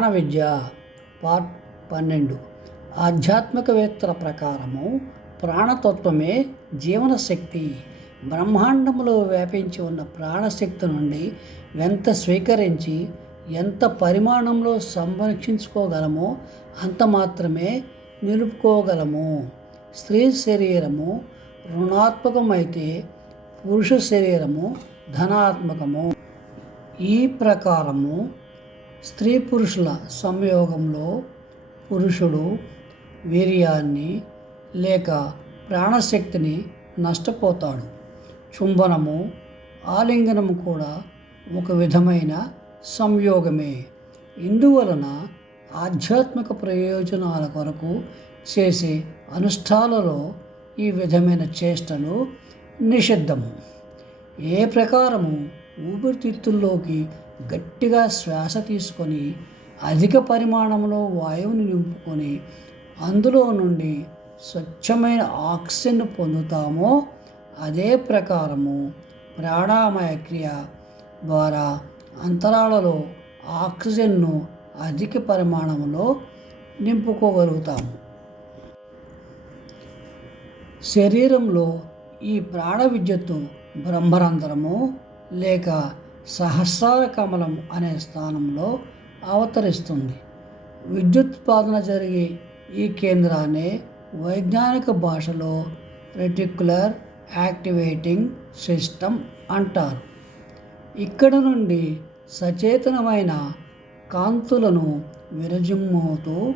ప్రాణ విద్య పార్ట్ పన్నెండు. ఆధ్యాత్మికవేత్తల ప్రకారము ప్రాణతత్వమే జీవన శక్తి వ్యాపించి ఉన్న ప్రాణశక్తి నుండి ఎంత స్వీకరించి ఎంత పరిమాణంలో సంరక్షించుకోగలమో అంత మాత్రమే నిలుపుకోగలము. స్త్రీ శరీరము రుణాత్మకమైతే పురుష శరీరము ధనాత్మకము. ఈ ప్రకారము స్త్రీ పురుషుల సంయోగంలో పురుషుడు వీర్యాన్ని లేక ప్రాణశక్తిని నష్టపోతాడు. చుంబనము ఆలింగనము కూడా ఒక విధమైన సంయోగమే. ఇందువలన ఆధ్యాత్మిక ప్రయోజనాల కొరకు చేసే అనుష్ఠాలలో ఈ విధమైన చేష్టలు నిషిద్ధము. ఏ ప్రకారము ఊపిరితిత్తుల్లోకి గట్టిగా శ్వాస తీసుకొని అధిక పరిమాణంలో వాయువుని నింపుకొని అందులో నుండి స్వచ్ఛమైన ఆక్సిజన్ పొందుతామో అదే ప్రకారము ప్రాణామయ క్రియ ద్వారా అంతరాలలో ఆక్సిజన్ను అధిక పరిమాణంలో నింపుకోగలుగుతాము. శరీరంలో ఈ ప్రాణ విద్యుత్తు బ్రహ్మరంధ్రము లేక సహస్రార కమలం అనే స్థానంలో అవతరిస్తుంది. విద్యుత్పాదన జరిగే ఈ కేంద్రాన్ని వైజ్ఞానిక భాషలో రెటిక్యులర్ యాక్టివేటింగ్ సిస్టమ్ అంటారు. ఇక్కడ నుండి సచేతనమైన కాంతులను విరజిమ్ముతూ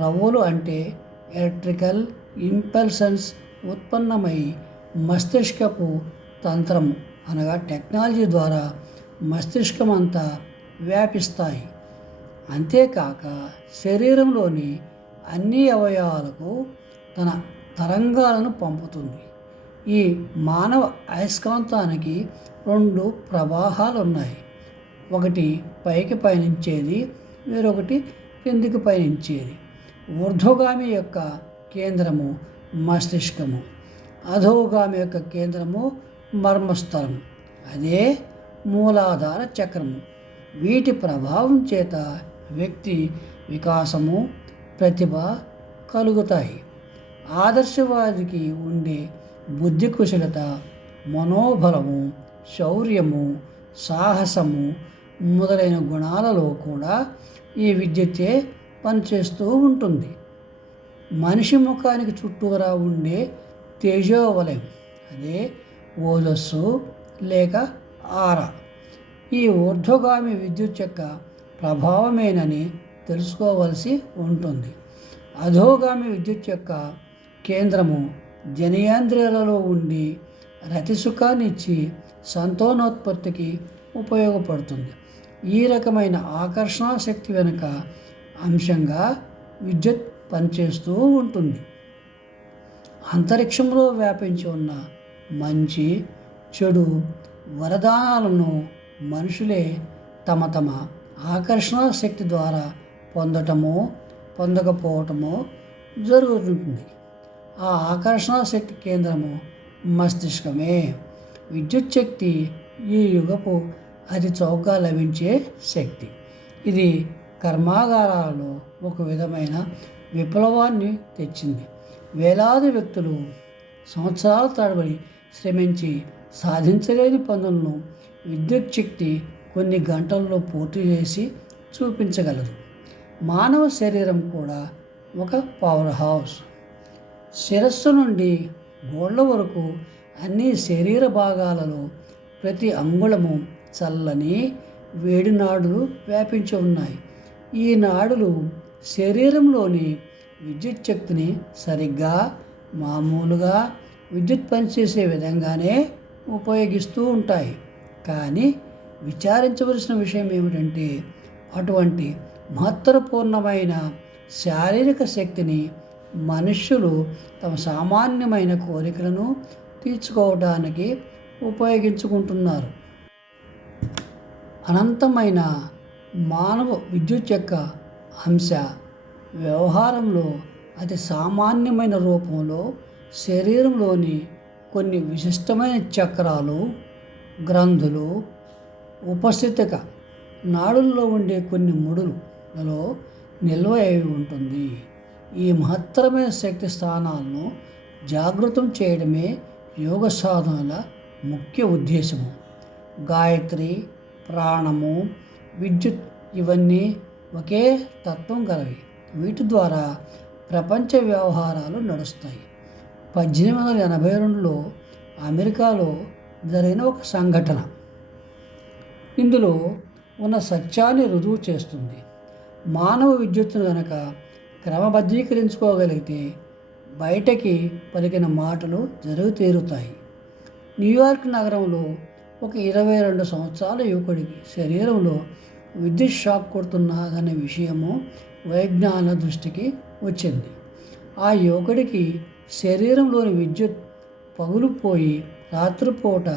రవ్వులు అంటే ఎలక్ట్రికల్ ఇంపల్సన్స్ ఉత్పన్నమై మస్తిష్కపు తంత్రం అనగా టెక్నాలజీ ద్వారా మస్తిష్కం అంతా వ్యాపిస్తాయి. అంతేకాక శరీరంలోని అన్ని అవయవాలకు తన తరంగాలను పంపుతుంది. ఈ మానవ అయస్కాంతానికి రెండు ప్రవాహాలు ఉన్నాయి ఒకటి పైకి పయనించేది వేరొకటి కిందికి పయనించేది. ఊర్ధ్వగామి యొక్క కేంద్రము మస్తిష్కము. అధోగామి యొక్క కేంద్రము మర్మస్థలము. అదే మూలాధార చక్రము. వీటి ప్రభావం చేత వ్యక్తి వికాసము ప్రతిభ కలుగుతాయి. ఆదర్శవాదికి ఉండే బుద్ధి కుశలత మనోబలము శౌర్యము సాహసము మొదలైన గుణాలలో కూడా ఈ విద్యతే పనిచేస్తూ ఉంటుంది. మనిషి ముఖానికి చుట్టూరా ఉండే తేజోవలయం అదే ఓజస్సు లేక ఆర. ఈ ఊర్ధ్వగామి విద్యుత్ యొక్క ప్రభావమేనని తెలుసుకోవలసి ఉంటుంది. అధోగామి విద్యుత్ యొక్క కేంద్రము జనయాంద్రియాలలో ఉండి రతిసుఖాన్నిచ్చి సంతానోత్పత్తికి ఉపయోగపడుతుంది. ఈ రకమైన ఆకర్షణ శక్తి వెనుక అంశంగా విద్యుత్ పనిచేస్తూ ఉంటుంది. అంతరిక్షంలో వ్యాపించి ఉన్న మంచి చెడు వరదానాలను మనుషులే తమ తమ ఆకర్షణ శక్తి ద్వారా పొందటమో పొందకపోవటమో జరుగుతుంది. ఆ ఆకర్షణ శక్తి కేంద్రము మస్తిష్కమే. విద్యుత్ శక్తి ఈ యుగపు అతి చౌకగా లభించే శక్తి. ఇది కర్మాగారాలలో ఒక విధమైన విప్లవాన్ని తెచ్చింది. వేలాది వ్యక్తులు సంవత్సరాల తరబడి శ్రమించి సాధించలేని పనులను విద్యుత్ శక్తి కొన్ని గంటల్లో పూర్తి చేసి చూపించగలదు. మానవ శరీరం కూడా ఒక పవర్ హౌస్. శిరస్సు నుండి గోళ్ళ వరకు అన్ని శరీర భాగాలలో ప్రతి అంగుళము చల్లని వేడి నాడులు వ్యాపించి ఉన్నాయి. ఈ నాడులు శరీరంలోని విద్యుత్ శక్తిని సరిగ్గా మామూలుగా విద్యుత్ పనిచేసే విధంగానే ఉపయోగిస్తూ ఉంటాయి. కానీ విచారించవలసిన విషయం ఏమిటంటే అటువంటి మహత్తరపూర్ణమైన శారీరక శక్తిని మనుష్యులు తమ సామాన్యమైన కోరికలను తీర్చుకోవడానికి ఉపయోగించుకుంటున్నారు. అనంతమైన మానవ విద్యుత్ యొక్క అంశ వ్యవహారంలో అతి సామాన్యమైన రూపంలో శరీరంలోని కొన్ని విశిష్టమైన చక్రాలు గ్రంథులు ఉపస్థితిక నాడుల్లో ఉండే కొన్ని ముడులలో నిల్వ అయి ఉంటుంది. ఈ మహత్తరమైన శక్తి స్థానాలను జాగృతం చేయడమే యోగ సాధనల ముఖ్య ఉద్దేశము. గాయత్రి ప్రాణము విద్యుత్ ఇవన్నీ ఒకే తత్వం కలవి వీటి ద్వారా ప్రపంచ వ్యవహారాలు నడుస్తాయి. పద్దెనిమిది వందల ఎనభై రెండులో అమెరికాలో జరిగిన ఒక సంఘటన. ఇందులో ఉన్న సత్యాన్ని రుజువు చేస్తుంది. మానవ విద్యుత్తును కనుక క్రమబద్ధీకరించుకోగలిగితే బయటకి పలికిన మాటలు జరుగు తీరుతాయి. న్యూయార్క్ నగరంలో ఒక ఇరవై రెండు సంవత్సరాల యువకుడికి శరీరంలో విద్యుత్ షాక్ కొడుతున్నదనే విషయము వైజ్ఞాన దృష్టికి వచ్చింది. ఆ యువకుడికి శరీరంలోని విద్యుత్ పగులుపోయి రాత్రిపూట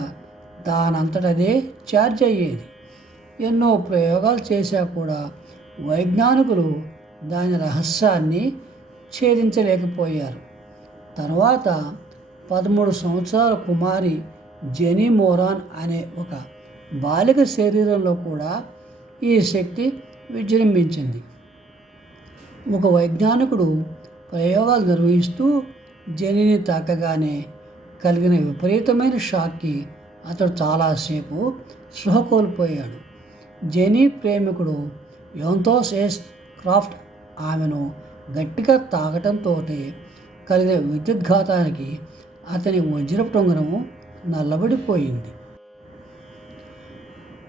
దానంతటదే ఛార్జ్ అయ్యేది. ఎన్నో ప్రయోగాలు చేశా కూడా వైజ్ఞానికులు దాని రహస్యాన్ని ఛేదించలేకపోయారు. తర్వాత పదమూడు సంవత్సరాల కుమారి జెనీ మోరాన్ అనే ఒక బాలిక శరీరంలో కూడా ఈ శక్తి విజృంభించింది. ఒక వైజ్ఞానికుడు ప్రయోగాలు నిర్వహిస్తూ జనిని తాకగానే కలిగిన విపరీతమైన షాక్కి అతడు చాలాసేపు స్పృహ కోల్పోయాడు జెనీ ప్రేమికుడు యోంతోస్ ఎస్ క్రాఫ్ట్ ఆమెను గట్టిగా తాకటంతో కలిగిన విద్యుద్ఘాతానికి అతని వజ్రపు టొంగరము నల్లబడిపోయింది.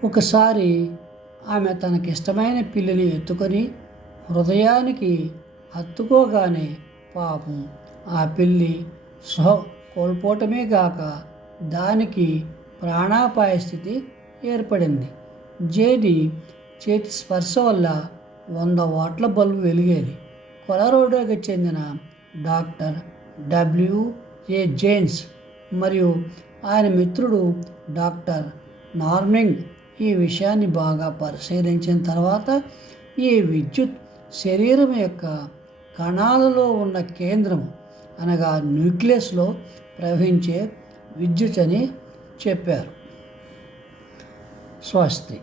ఒకసారి ఆమె తనకిష్టమైన పిల్లిని ఎత్తుకొని హృదయానికి హత్తుకోగానే పాపం పిల్లి సృహ కోల్పోవటమే కాక దానికి ప్రాణాపాయ స్థితి ఏర్పడింది. జేడి చేతి స్పర్శ వల్ల వంద వాట్ల బల్బు వెలిగేది. కొలరోడోకి చెందిన డాక్టర్ డబ్ల్యూఏ జేన్స్ మరియు ఆయన మిత్రుడు డాక్టర్ నార్మింగ్ ఈ విషయాన్ని బాగా పరిశీలించిన తర్వాత ఈ విద్యుత్ శరీరం యొక్క కణాలలో ఉన్న కేంద్రం అనగా న్యూక్లియస్లో ప్రవహించే విద్యుత్ అని చెప్పారు. స్వస్తి.